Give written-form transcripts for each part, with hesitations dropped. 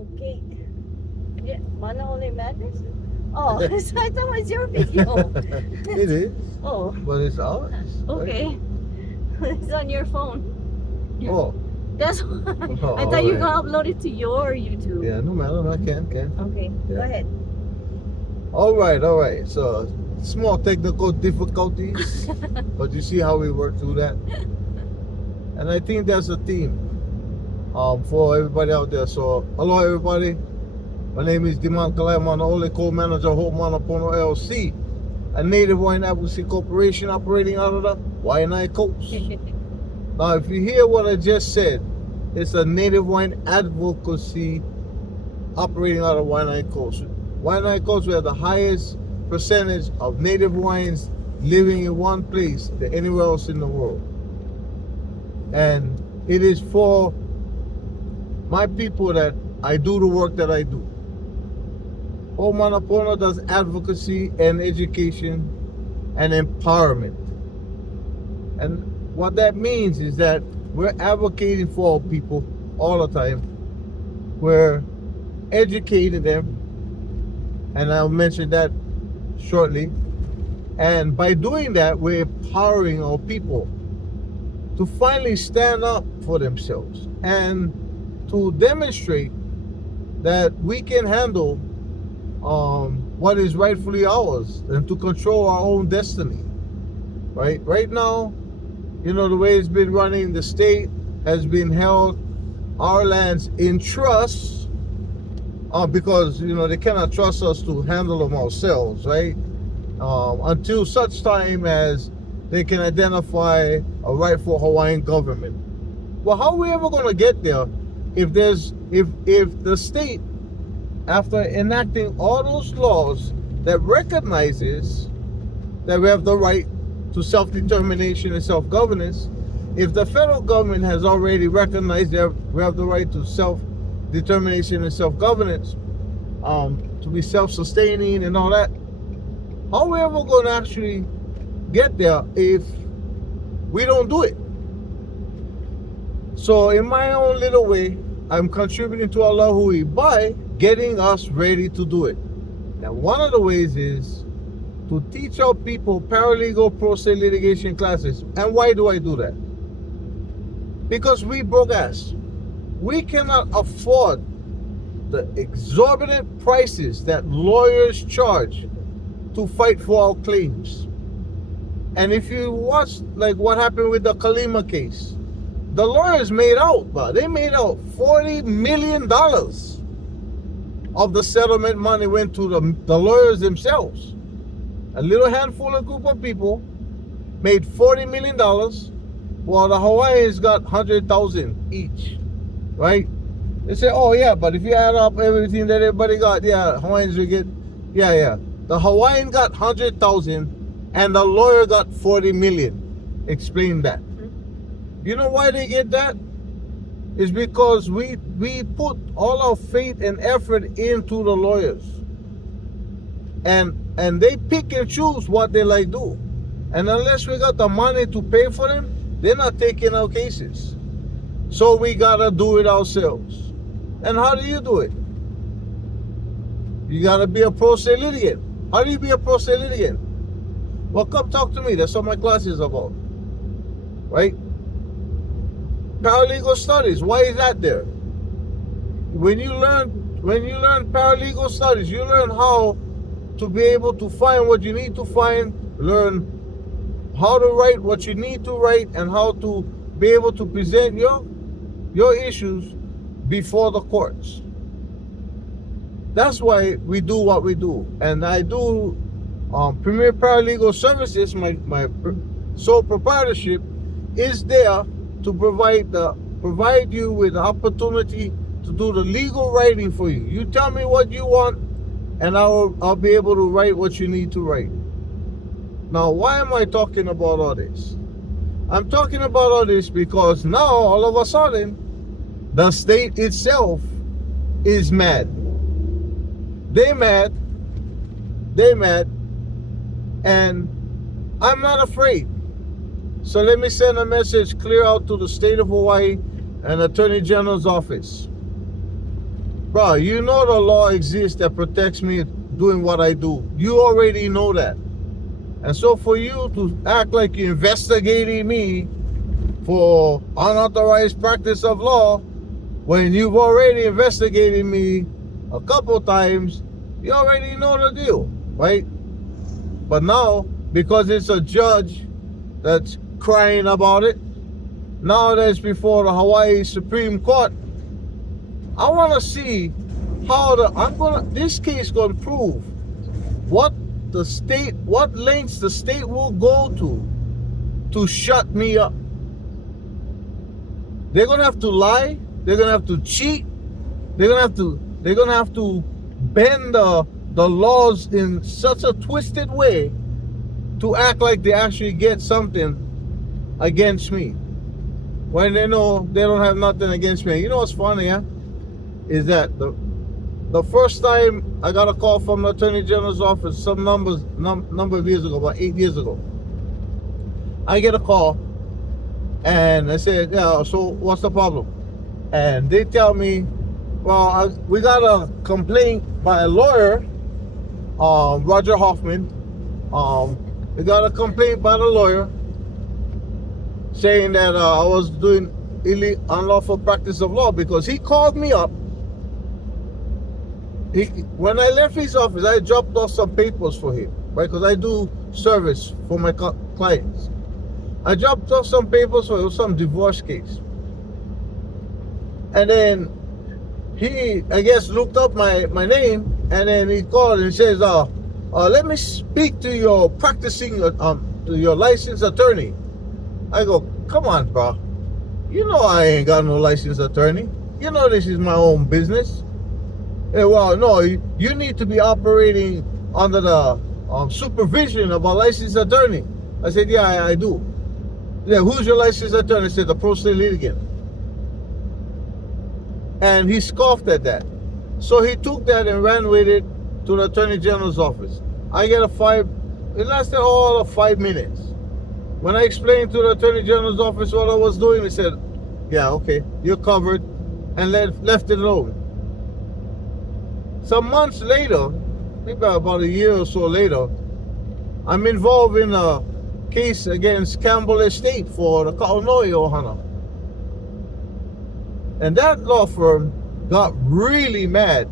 Okay. Yeah, Mana Only Madness? Oh, so I thought it was your video. It is, Oh, but it's ours. Right? okay. It's on your phone. Oh, That's why. oh, I all thought you were right. gonna upload it to your YouTube. Yeah, no matter. I can. Okay, go Yeah. ahead. All right. So small technical difficulties, but you see how we work through that. And I think that's a theme for everybody out there. So hello everybody. My name is Diman Kalai. I'm the only co-manager of Hope Monopono LLC, a native wine advocacy corporation operating out of the Waianae Coast. Now, if you hear what I just said, it's a native wine advocacy operating out of Waianae Coast. Waianae Coast, we have the highest percentage of native wines living in one place than anywhere else in the world. And it is for my people that I do the work that I do. Ho'oponopono does advocacy and education and empowerment. And what that means is that we're advocating for our people all the time. We're educating them, and I'll mention that shortly. And by doing that, we're empowering our people to finally stand up for themselves and to demonstrate that we can handle what is rightfully ours and to control our own destiny. Right now, you know, the way it's been running, the state has been held our lands in trust because, you know, they cannot trust us to handle them ourselves, right? Until such time as they can identify a rightful Hawaiian government. Well, how are we ever going to get there if the state, after enacting all those laws that recognizes that we have the right to self-determination and self-governance, if the federal government has already recognized that we have the right to self-determination and self-governance, to be self-sustaining and all that, how are we ever going to actually get there if we don't do it? So in my own little way, I'm contributing to Allah Hui by getting us ready to do it. Now, one of the ways is to teach our people paralegal pro se litigation classes. And why do I do that? Because we broke ass. We cannot afford the exorbitant prices that lawyers charge to fight for our claims. And if you watch like what happened with the Kalima case, the lawyers made out, but they made out $40 million of the settlement money went to the lawyers themselves. A little handful of group of people made $40 million while the Hawaiians got 100,000 each, right? They say, oh yeah, but if you add up everything that everybody got, yeah, Hawaiians will get, yeah. The Hawaiian got 100,000 and the lawyer got 40 million. Explain that. You know why they get that? It's because we put all our faith and effort into the lawyers. And they pick and choose what they like do. And unless we got the money to pay for them, they're not taking our cases. So we gotta do it ourselves. And how do you do it? You gotta be a pro se litigant. How do you be a pro se litigant? Well, come talk to me. That's what my class is about. Right? Paralegal studies. Why is that there? When you learn paralegal studies, you learn how to be able to find what you need to find, learn how to write what you need to write, and how to be able to present your issues before the courts. That's why we do what we do. And I do Premier Paralegal Services, my sole proprietorship, is there to provide you with the opportunity to do the legal writing for you. You tell me what you want, and I'll be able to write what you need to write. Now, why am I talking about all this? I'm talking about all this because now, all of a sudden, the state itself is mad. They mad, and I'm not afraid. So let me send a message clear out to the state of Hawaii and Attorney General's office. Bro, you know the law exists that protects me doing what I do. You already know that. And so for you to act like you're investigating me for unauthorized practice of law, when you've already investigated me a couple times, you already know the deal, right? But now, because it's a judge that's crying about it, now that it's before the Hawaii Supreme Court, I want to see how this case going to prove what lengths the state will go to shut me up. They're going to have to lie. They're going to have to cheat. They're going to have to bend the laws in such a twisted way to act like they actually get something against me, when they know they don't have nothing against me. You know what's funny, yeah? Is that the first time I got a call from the Attorney General's office, some number of years ago, about 8 years ago, I get a call and I said, yeah, so what's the problem? And they tell me, well, we got a complaint by a lawyer, Roger Hoffman. We got a complaint by the lawyer saying that I was doing unlawful practice of law, because he called me up. When I left his office, I dropped off some papers for him, right? Because I do service for my clients. I dropped off some papers for some divorce case. And then he, I guess, looked up my name, and then he called and says, let me speak to your to your licensed attorney. I go, come on, bro. You know I ain't got no licensed attorney. You know this is my own business. Hey, well, no, you need to be operating under the supervision of a licensed attorney. I said, yeah, I do. Yeah, who's your licensed attorney? I said, the pro se litigant. And he scoffed at that. So he took that and ran with it to the Attorney General's office. I get it lasted all of 5 minutes. When I explained to the Attorney General's office what I was doing, he said, yeah, okay, you're covered, and left it alone. Some months later, maybe about a year or so later, I'm involved in a case against Campbell Estate for the Kaunoi Ohana. And that law firm got really mad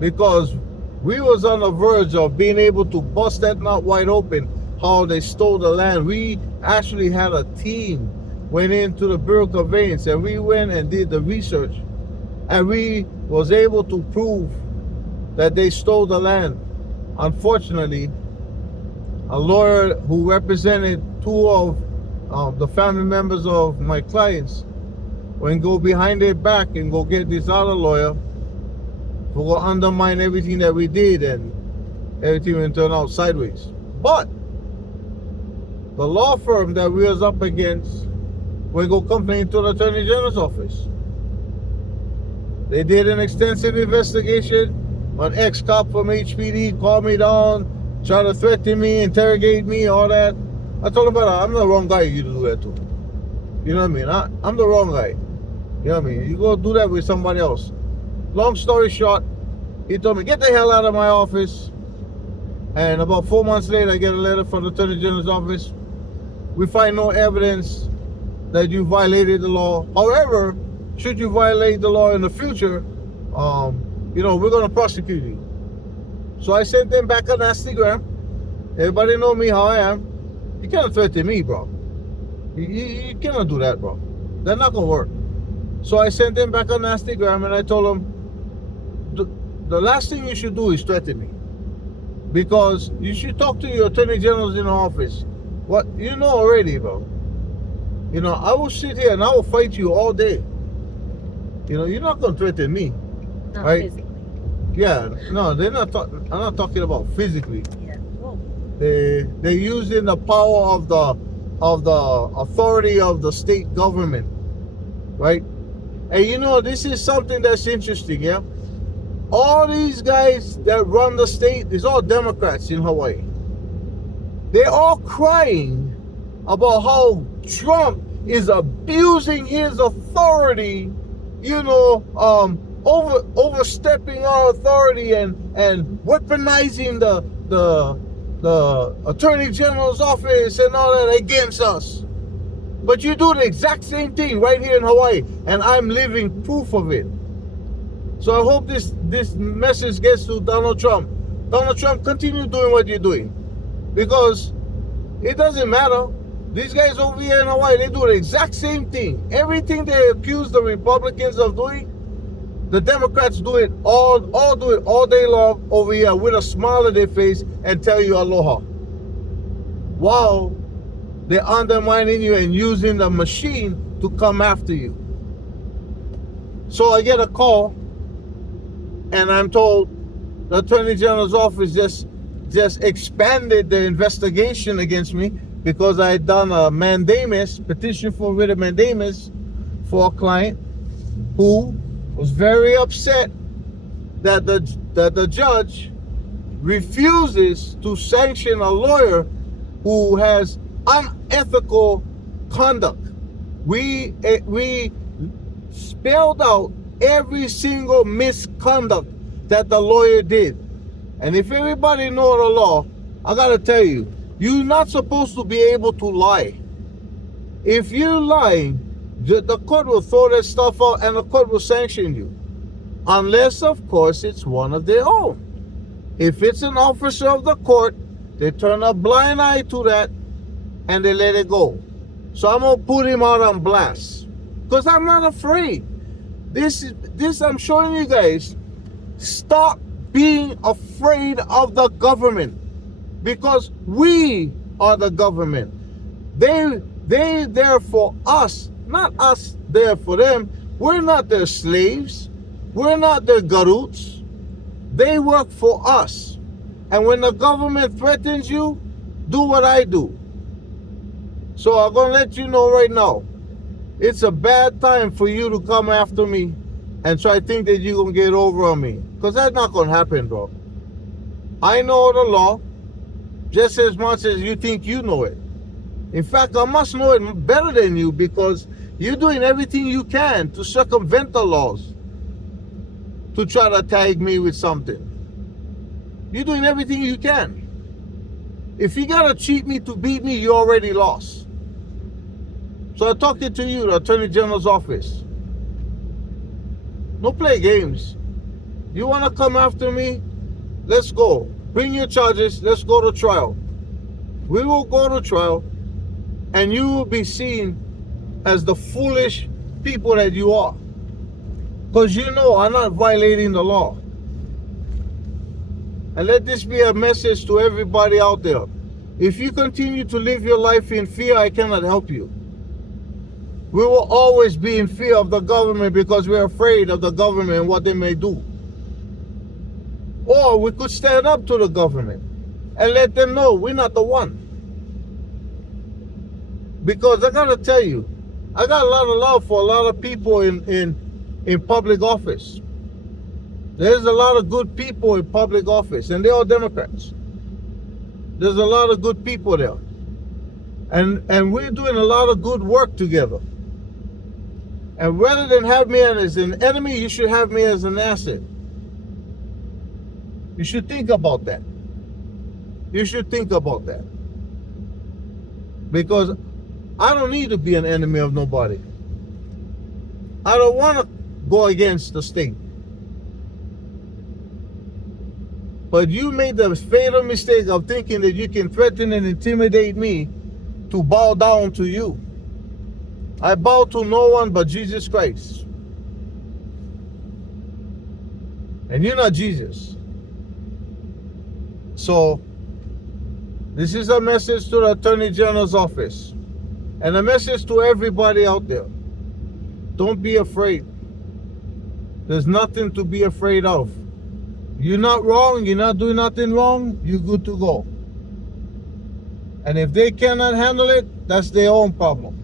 because we was on the verge of being able to bust that nut wide open, how they stole the land. We actually had a team went into the Bureau of Conveyance, and we went and did the research, and we was able to prove that they stole the land. Unfortunately, a lawyer who represented two of the family members of my clients went go behind their back and go get this other lawyer who will undermine everything that we did, and everything will turn out sideways. But the law firm that we was up against will go complain to the Attorney General's office. They did an extensive investigation. An ex-cop from HPD called me down, tried to threaten me, interrogate me, all that. I told him, I'm the wrong guy you to do that to. You know what I mean? I'm the wrong guy. You know what I mean? You go do that with somebody else. Long story short, he told me, get the hell out of my office. And about 4 months later, I get a letter from the Attorney General's office. We find no evidence that you violated the law. However, should you violate the law in the future, we're going to prosecute you. So I sent them back on Instagram. Everybody know me how I am. You cannot threaten me, bro. You cannot do that, bro. That's not going to work. So I sent them back on Instagram, and I told them, the last thing you should do is threaten me. Because you should talk to your Attorney Generals in the office. What you know already, bro. I will sit here and I will fight you all day. You're not going to threaten me. Not right? physically. Yeah, no, they're not. I'm not talking about physically. Yeah. Well, They're using the power of the authority of the state government, right? And this is something that's interesting, yeah. All these guys that run the state is all Democrats in Hawaii. They're all crying about how Trump is abusing his authority, overstepping our authority and weaponizing the Attorney General's office and all that against us. But you do the exact same thing right here in Hawaii, and I'm living proof of it. So I hope this message gets to Donald Trump. Donald Trump, continue doing what you're doing, because it doesn't matter. These guys over here in Hawaii, they do the exact same thing. Everything they accuse the Republicans of doing, the Democrats do it all day long over here with a smile on their face and tell you aloha. While they're undermining you and using the machine to come after you. So I get a call and I'm told the Attorney General's office just expanded the investigation against me because I had done a mandamus, petition for writ of mandamus for a client who was very upset that the judge refuses to sanction a lawyer who has unethical conduct. We spelled out every single misconduct that the lawyer did. And if everybody know the law, I gotta tell you, you're not supposed to be able to lie. If you're lying, the court will throw that stuff out and the court will sanction you. Unless, of course, it's one of their own. If it's an officer of the court, they turn a blind eye to that and they let it go. So I'm gonna put him out on blast because I'm not afraid. This I'm showing you guys. Stop being afraid of the government, because we are the government. They there for us, not us there for them. We're not their slaves. We're not their garuts. They work for us. And when the government threatens you, do what I do. So I'm going to let you know right now, it's a bad time for you to come after me and try to think that you're going to get over on me. Because that's not going to happen, bro. I know the law just as much as you think you know it. In fact, I must know it better than you, because you're doing everything you can to circumvent the laws, to try to tag me with something. You're doing everything you can. If you got to cheat me to beat me, you already lost. So I talked it to you, the Attorney General's office. Don't play games. You want to come after me? Let's go. Bring your charges. Let's go to trial. We will go to trial, and you will be seen as the foolish people that you are. Because you know I'm not violating the law. And let this be a message to everybody out there. If you continue to live your life in fear, I cannot help you. We will always be in fear of the government because we're afraid of the government and what they may do. Or we could stand up to the government and let them know we're not the one. Because I gotta tell you, I got a lot of love for a lot of people in public office. There's a lot of good people in public office, and they're all Democrats. There's a lot of good people there. And we're doing a lot of good work together. And rather than have me as an enemy, you should have me as an asset. You should think about that. You should think about that. Because I don't need to be an enemy of nobody. I don't want to go against the state. But you made the fatal mistake of thinking that you can threaten and intimidate me to bow down to you. I bow to no one but Jesus Christ. And you're not Jesus. So, this is a message to the Attorney General's office. And a message to everybody out there. Don't be afraid. There's nothing to be afraid of. You're not wrong. You're not doing nothing wrong. You're good to go. And if they cannot handle it, that's their own problem.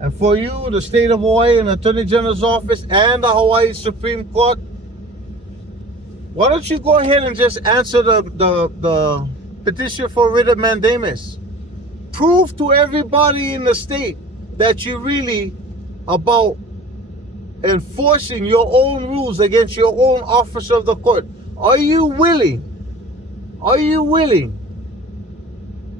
And for you, the state of Hawaii and Attorney General's office and the Hawaii Supreme Court, why don't you go ahead and just answer the petition for writ of mandamus? Prove to everybody in the state that you're really about enforcing your own rules against your own officer of the court. Are you willing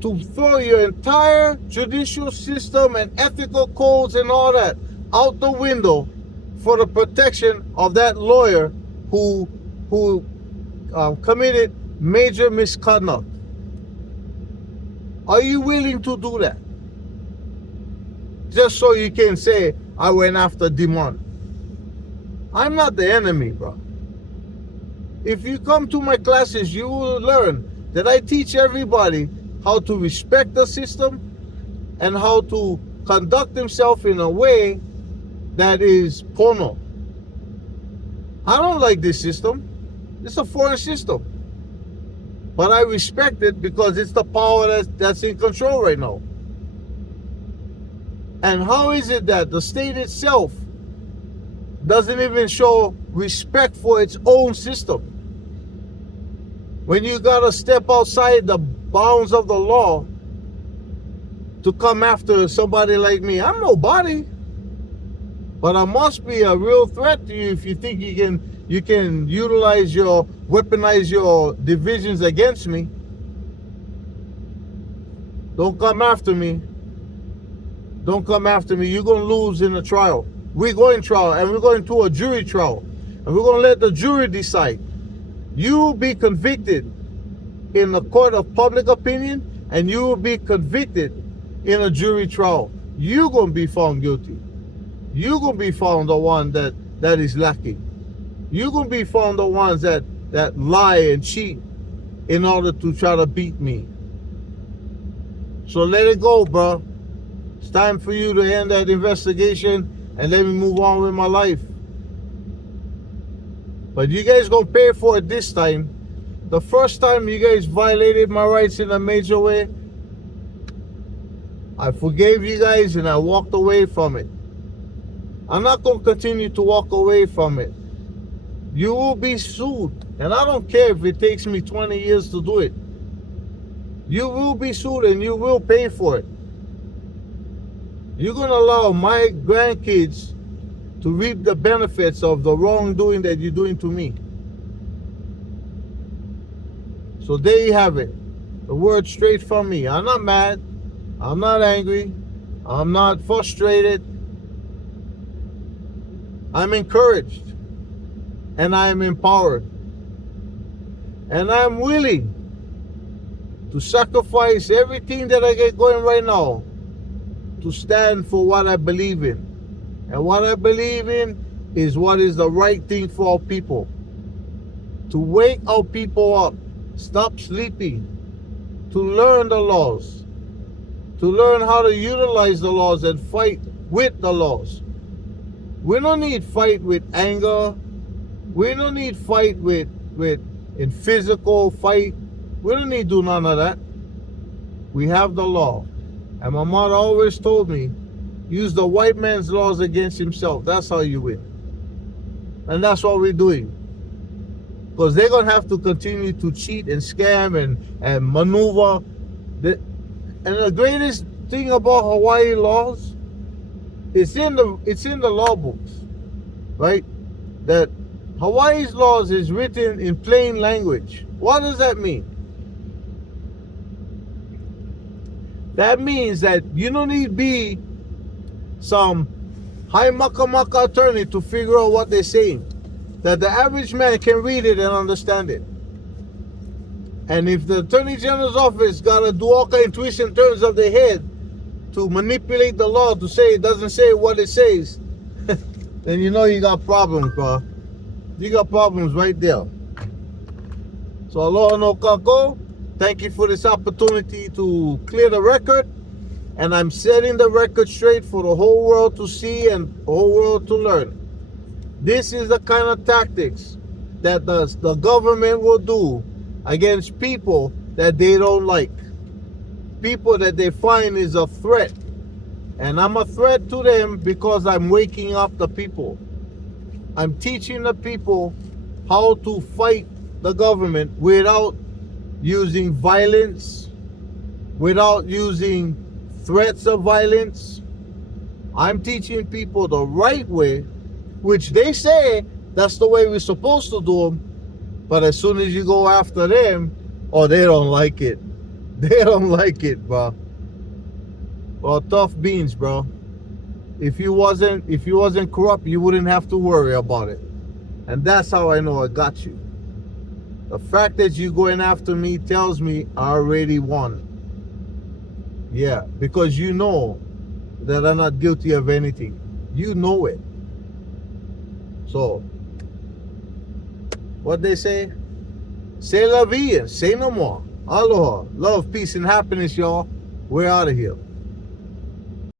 to throw your entire judicial system and ethical codes and all that out the window for the protection of that lawyer who committed major misconduct? Are you willing to do that? Just so you can say, I went after demon. I'm not the enemy, bro. If you come to my classes, you will learn that I teach everybody how to respect the system and how to conduct themselves in a way that is porno. I don't like this system. It's a foreign system. But I respect it because it's the power that's in control right now. And how is it that the state itself doesn't even show respect for its own system? When you gotta step outside the bounds of the law to come after somebody like me, I'm nobody. But I must be a real threat to you if you think you can weaponize your divisions against me. Don't come after me. Don't come after me. You're going to lose in a trial. We're going trial, and we're going to a jury trial. And we're going to let the jury decide. You will be convicted in the court of public opinion, and you will be convicted in a jury trial. You're going to be found guilty. You're going to be found the one that is lacking. You're going to be found the ones that lie and cheat in order to try to beat me. So let it go, bro. It's time for you to end that investigation and let me move on with my life. But you guys gonna pay for it this time. The first time you guys violated my rights in a major way, I forgave you guys and I walked away from it. I'm not gonna continue to walk away from it. You will be sued, and I don't care if it takes me 20 years to do it. You will be sued and you will pay for it. You're gonna allow my grandkids to reap the benefits of the wrongdoing that you're doing to me. So there you have it. The word straight from me. I'm not mad. I'm not angry. I'm not frustrated. I'm encouraged. And I'm empowered. And I'm willing to sacrifice everything that I get going right now to stand for what I believe in. And what I believe in is what is the right thing for our people. To wake our people up, stop sleeping, to learn the laws, to learn how to utilize the laws and fight with the laws. We don't need fight with anger. We don't need fight with in physical fight. We don't need to do none of that. We have the law. And my mother always told me, use the white man's laws against himself. That's how you win. And that's what we're doing. Because they're going to have to continue to cheat and scam and maneuver. And the greatest thing about Hawaii laws, it's in the law books, right? That Hawaii's laws is written in plain language. What does that mean? That means that you don't need to be some high maka attorney to figure out what they're saying. That the average man can read it and understand it. And if the Attorney General's office got to do all kind of twists and turns of their head to manipulate the law to say it doesn't say what it says, then you know you got problems, bro. You got problems right there. So aloha no kako. Thank you for this opportunity to clear the record. And I'm setting the record straight for the whole world to see and the whole world to learn. This is the kind of tactics that the government will do against people that they don't like. People that they find is a threat. And I'm a threat to them because I'm waking up the people. I'm teaching the people how to fight the government without using violence, without using threats of violence. I'm teaching people the right way which they say that's the way we're supposed to do them. But as soon as you go after them, oh, they don't like it. They don't like it, bro. Well, tough beans, bro. If you wasn't corrupt, you wouldn't have to worry about it. And that's how I know I got you. The fact that you going after me tells me I already won. Yeah, because you know that I'm not guilty of anything. You know it. So, what they say? Say la vie, say no more. Aloha. Love, peace, and happiness, y'all. We're out of here.